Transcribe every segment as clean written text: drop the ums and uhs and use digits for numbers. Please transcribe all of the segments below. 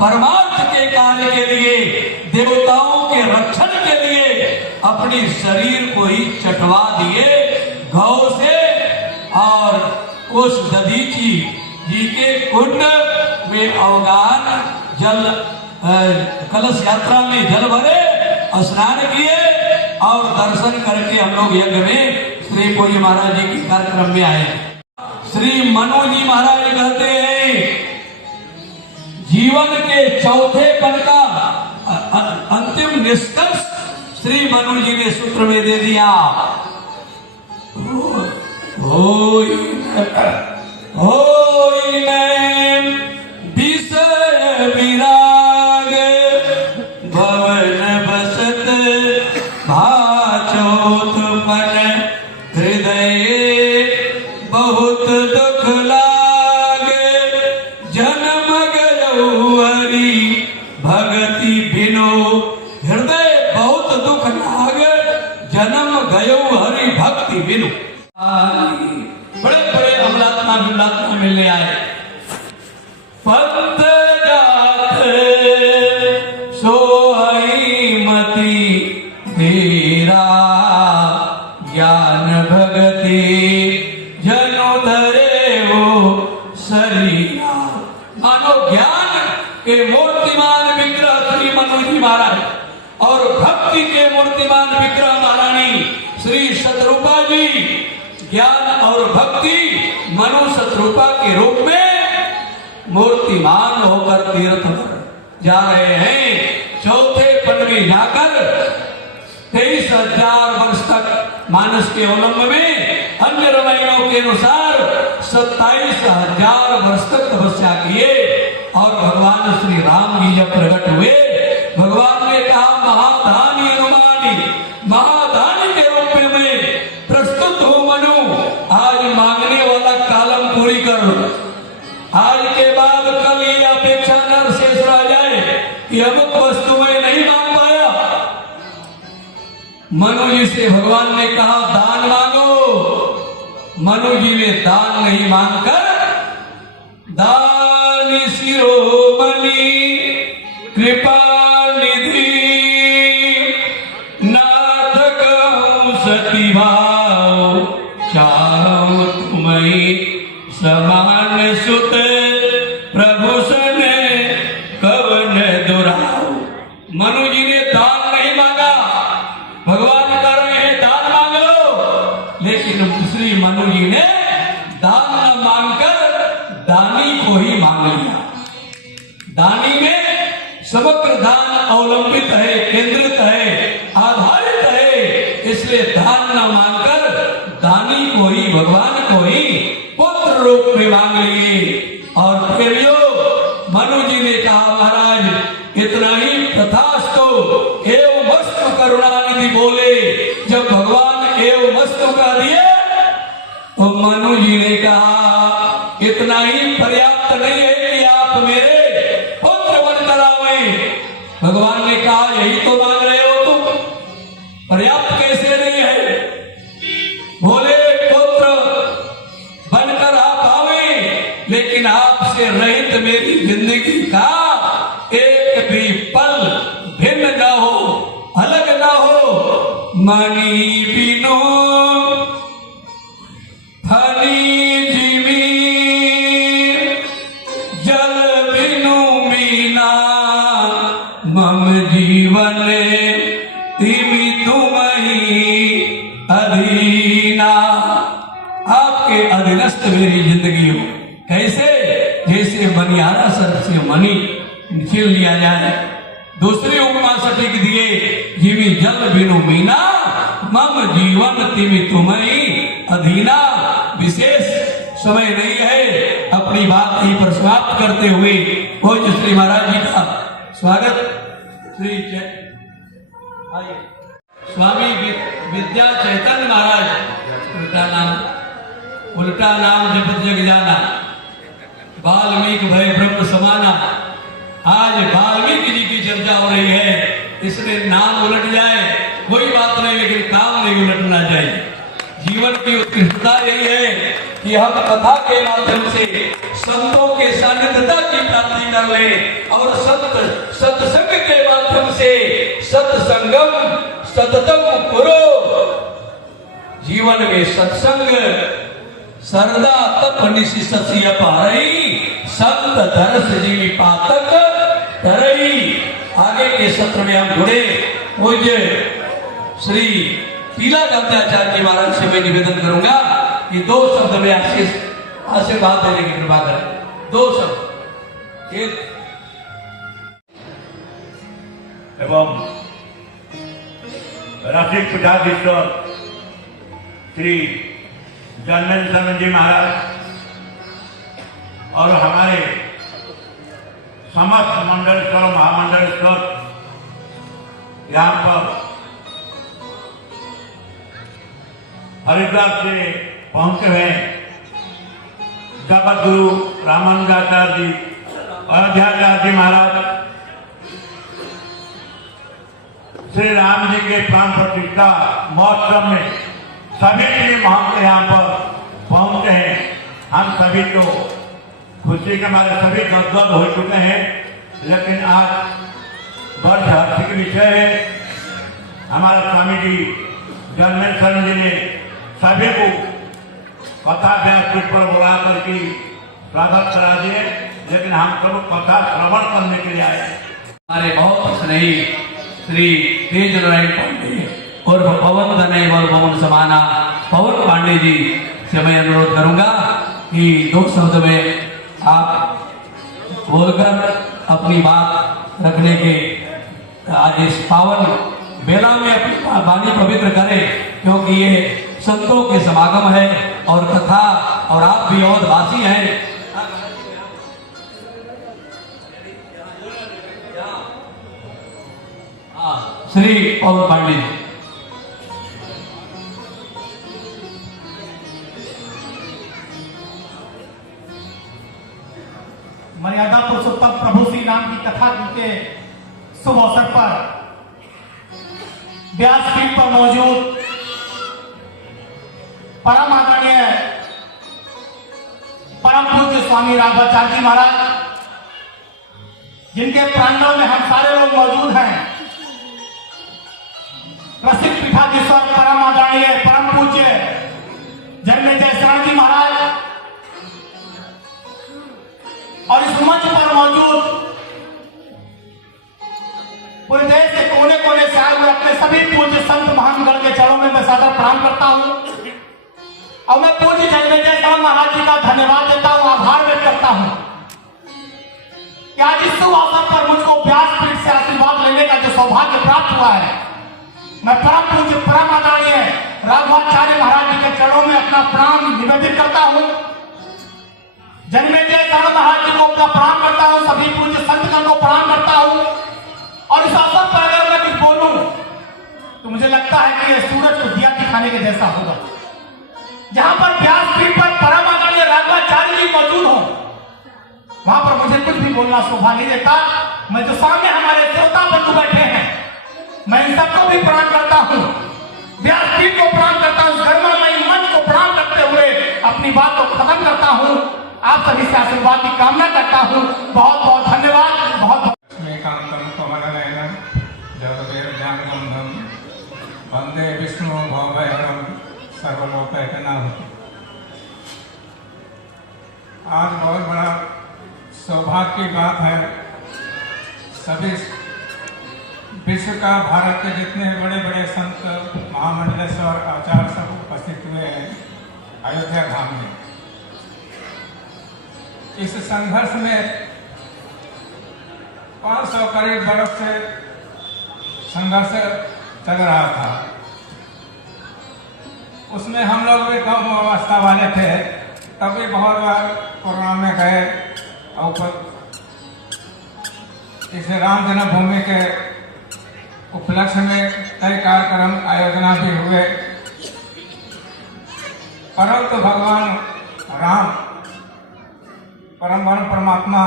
परमार्थ के कार्य के लिए, देवताओं के रक्षण के लिए अपने शरीर को ही चटवा दिए गौ से। और उस दधीची जी के कुंड में अवगान जल कलश यात्रा में जल भरे, स्नान किए और दर्शन करके हम लोग यज्ञ में श्री पूज्य महाराज जी के कार्यक्रम में आए। श्री मनु जी महाराज कहते हैं जीवन के चौथे पद का अंतिम निष्कर्ष श्री मनु जी ने सूत्र में दे दिया। होई में विषय विराग भवन बसत भाचोत्पन हृदय बहुत दुख लागे जन्म गयो हरि भगति बिनो। हृदय बहुत दुख लागे जन्म गयो हरि भक्ति बिनु। बड़े बड़े अमलात्मा विमलात्मा मिलने आए। पत जात सोहई मति तेरा ज्ञान भगति जनो धरे वो शरीरा। मानो ज्ञान के मूर्तिमान विग्रह श्री मनु जी महाराज और भक्ति के मूर्तिमान विग्रह महारानी श्री शतरूपा जी ज्ञान और भक्ति मनु शतरूपा के रूप में मूर्तिमान होकर तीर्थ पर जा रहे हैं। चौथे पद में जाकर 23,000 वर्ष तक मानस के अवलंब में अन्य रामायणों के अनुसार 27,000 वर्ष तक तपस्या किए। और भगवान श्री राम जी जब प्रकट हुए, भगवान ने कहा महादानी अनुमानी, महादानी के रूप में प्रस्तुत हो मनु, आज मांगने वाला कालम पूरी कर। आज के बाद कल ये अपेक्षा न शेष रह जाए कि अमुक वस्तु में नहीं मांग पाया। मनु जी से भगवान ने कहा दान मांगो। मनु जी ने दान नहीं मांगकर दानी शिरोमणि कृपा निधि नाथ कहूं सती भाव चाहूं तुम्हें समान सुत प्रभु सन कवन दुराव। मनु जी ने दान नहीं मांगा। भगवान कह रहे हैं दान मांग लो, लेकिन श्री मनु जी ने दान न मांगकर दानी को ही मांग लिया। दानी में समग्र दान अवलंबित है, केंद्रित है, आधारित है। इसलिए दान न मांगकर दानी को ही, भगवान को ही पुत्र रूप में मांग लिए। और फिर मनु जी ने कहा महाराज इतना ही तथास्तु एवं वस्तु करुणानिधि बोले। जब भगवान एवं वस्तु का दिए तो मनु जी ने कहा इतना ही पर्याप्त नहीं है कि आप मेरे पुत्र बनकर आवे। भगवान ने कहा यही तो मांग रहे हो तुम, पर्याप्त कैसे नहीं है? बोले पुत्र बनकर आप आवे, लेकिन आपसे रहित मेरी जिंदगी का एक भी पल भिन्न न हो, अलग न हो। मणि बिनु फनी जीवी जल बिनु मीना मम जीवन तिमि तुम ही अधीना। आपके अधीनस्थ मेरी जिंदगी हो। कैसे? जैसे मनिहारा सर से मणि छीन लिया जाए। दूसरी उपमा सटीक दिए जीवी जल बिनु मीना मम जीवन तिमि तुम ही अधीना। विशेष समय नहीं है, अपनी बात यहीं पर समाप्त करते हुए पूज्य श्री महाराज जी का स्वागत। श्री स्वामी विद्या चैतन्य महाराज, उल्टा नाम जपत जग जाना, वाल्मीकि भय ब्रह्म समाना। आज वाल्मीकि जी की चर्चा हो रही है, इसलिए नाम उलट जाए कोई बात नहीं, लेकिन काम नहीं उलटना चाहिए। जीवन की उत्कृष्टता यही है कि हम कथा के माध्यम से संतों के सानिध्यता की प्राप्ति कर ले और सत्संग के माध्यम से सत्संगम सततम करो। जीवन में सत्संग सरदा तप निशि सस्य पारई संत धरस जीवी पातक तरई। आगे के सत्र में हम जुड़े। मुझे श्री पीला गद्याचार्य जी महाराज से मैं निवेदन करूंगा कि 2 शब्द में आशीर्वाद देने की कृपा करें। 2 शब्द। एक एवं राष्ट्रीय पीठाधीश्वर श्री जन्मेंद्र जी महाराज और हमारे समस्त मंडलेश्वर महामंडलेश्वर यहाँ पर हरिद्वार से पहुंचे हुए जगत गुरु रामानुजाचार्य जी अयोध्याचार्य जी महाराज श्री राम जी के प्राण प्रतिष्ठा महोत्सव में सभी के लिए महंत यहाँ पर पहुंचे हैं। हम सभी तो खुशी के हमारे सभी गदगद हो चुके हैं, लेकिन आज वर्ष हर्ष के विषय है। हमारे स्वामी जी जन्मेंद्र जी ने सभी को कथा व्यासपीठ पर बुला करके स्वागत करा दिए, लेकिन हम सब कथा श्रवण करने के लिए आए। हमारे बहुत स्नेही श्री तेज नारायण पांडे और पवन तनय व पवन समाना पवन पांडे जी से मैं अनुरोध करूंगा कि 2 शब्द में आप बोलकर अपनी बात रखने के आज इस पावन बेला में अपनी वाणी पवित्र करें, क्योंकि ये संतों के समागम है और कथा और आप भी अवधवासी हैं। श्री पवन पांडे जी। मर्यादा पुरुषोत्तम प्रभु श्री राम की कथा के शुभ अवसर पर व्यासपीठ पर मौजूद परम आदरणीय परम पूज्य स्वामी राघवाचार्य जी महाराज, जिनके प्रांगण में हम सारे लोग मौजूद हैं, प्रसिद्ध पीठाधीश्वर परम आदरणीय परम पूज्य जन्मेजय शरण जी महाराज और इस मंच पर मौजूद पूरे देश के कोने कोने से आए हुए अपने सभी पूज्य संत महानगण के चरणों में मैं सादर प्रणाम करता हूं और मैं पूज्य जन्मेजय शरण महाराज जी का धन्यवाद देता हूं, आभार व्यक्त करता हूं कि आज इस शुभ अवसर पर मुझको व्यासपीठ से आशीर्वाद लेने का जो सौभाग्य प्राप्त हुआ है। मैं परम पूज्य परम आदरणीय राघवाचार्य महाराज जी के चरणों में अपना प्रणाम निवेदित करता हूं, जन्मेजय शरण महाराज जी को अपना प्रणाम करता हूं, सभी पूज्य संतगण को प्रणाम करता हूं। और इस अवसर पर अगर मैं कुछ बोलूं तो मुझे लगता है कि यह सूरज को दिया दिखाने के जैसा होगा। जहां पर व्यासपीठ पर परम आदरणीय राघवाचार्य जी मौजूद हो, वहां पर मुझे कुछ भी बोलना शोभा नहीं देता। मैं जो सामने हमारे श्रोता बंधु बैठे हैं, मैं इन सबको भी प्रणाम करता हूं, व्यासपीठ को प्रणाम करता हूं, कर्ममयी मंच को प्रणाम करते हुए अपनी बात को खत्म करता हूं। आप सभी से आशीर्वाद की कामना करता हूं। बहुत बहुत धन्यवाद। बहुत वंदे विष्णु भवभयहरं सर्वलोकैकनाथं। आज बहुत बड़ा सौभाग्य की बात है, सभी विश्व का भारत के जितने बड़े बड़े संत महामंडलेश्वर आचार्य सब उपस्थित हुए हैं अयोध्या धाम में। इस संघर्ष में 500 करीब वर्ष से संघर्ष चल रहा था। उसमें हम लोग भी कम अवस्था वाले थे, तब भी बहुत बार कोरोना में गए और इस राम जन्मभूमि के उपलक्ष्य में कई कार्यक्रम आयोजना भी हुए, परंतु भगवान राम परम परमात्मा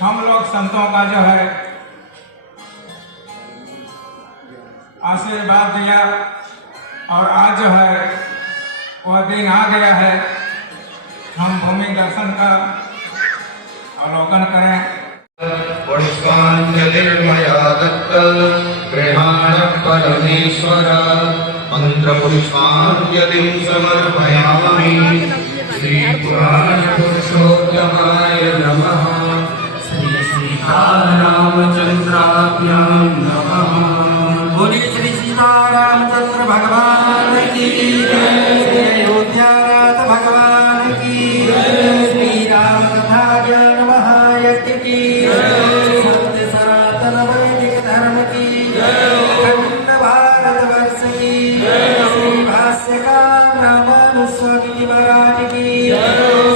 हम लोग संतों का जो है आशीर्वाद दिया और आज जो है वह दिन आ गया है हम भूमि दर्शन का अवलोकन करें। पुष्पाञ्जलिर्मया दत्त गृहाण परमेश्वर मन्त्रपुष्पाञ्जलिं समर्पयामि। श्रीपुराणपुरुषोत्तमाय नमः। श्री सीतारामचन्द्राभ्यां नमः। बोले श्री सीतारामचंद्र भगवान की जय। श्री अयोध्यानाथ भगवान की जय। श्री राम कथा ज्ञान महायज्ञ की सत्य सनातन वैदिक धर्म की अखंड भारतवर्ष की श्री भाष्यकार रामानुज स्वामी जी महाराज की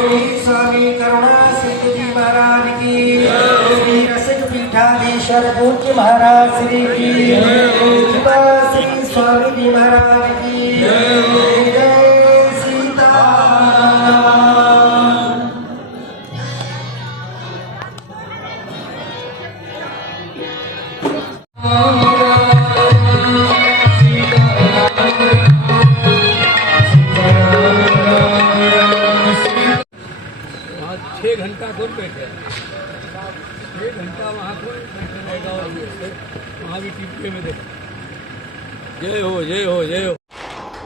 श्री स्वामी करुणा सिंह जी महाराज की श्री रसिक पीठाधीश्वर पूज्य महाराज श्री की श्री स्वामी जी महाराज की जय सीताराम। वहाँ 6 घंटा कौन बैठे, 6 घंटा वहाँ कौन बैठे रहेगा। और वहाँ भी टीवी में देखा। जय हो जय हो जय हो।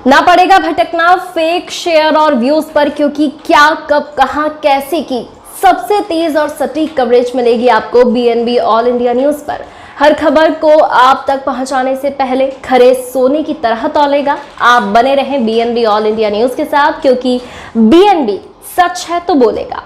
ना पड़ेगा भटकना फेक शेयर और व्यूज पर, क्योंकि क्या कब कहां कैसे की सबसे तेज और सटीक कवरेज मिलेगी आपको BNB ऑल इंडिया न्यूज पर। हर खबर को आप तक पहुंचाने से पहले खरे सोने की तरह तौलेगा। आप बने रहें BNB ऑल इंडिया न्यूज के साथ, क्योंकि BNB सच है तो बोलेगा।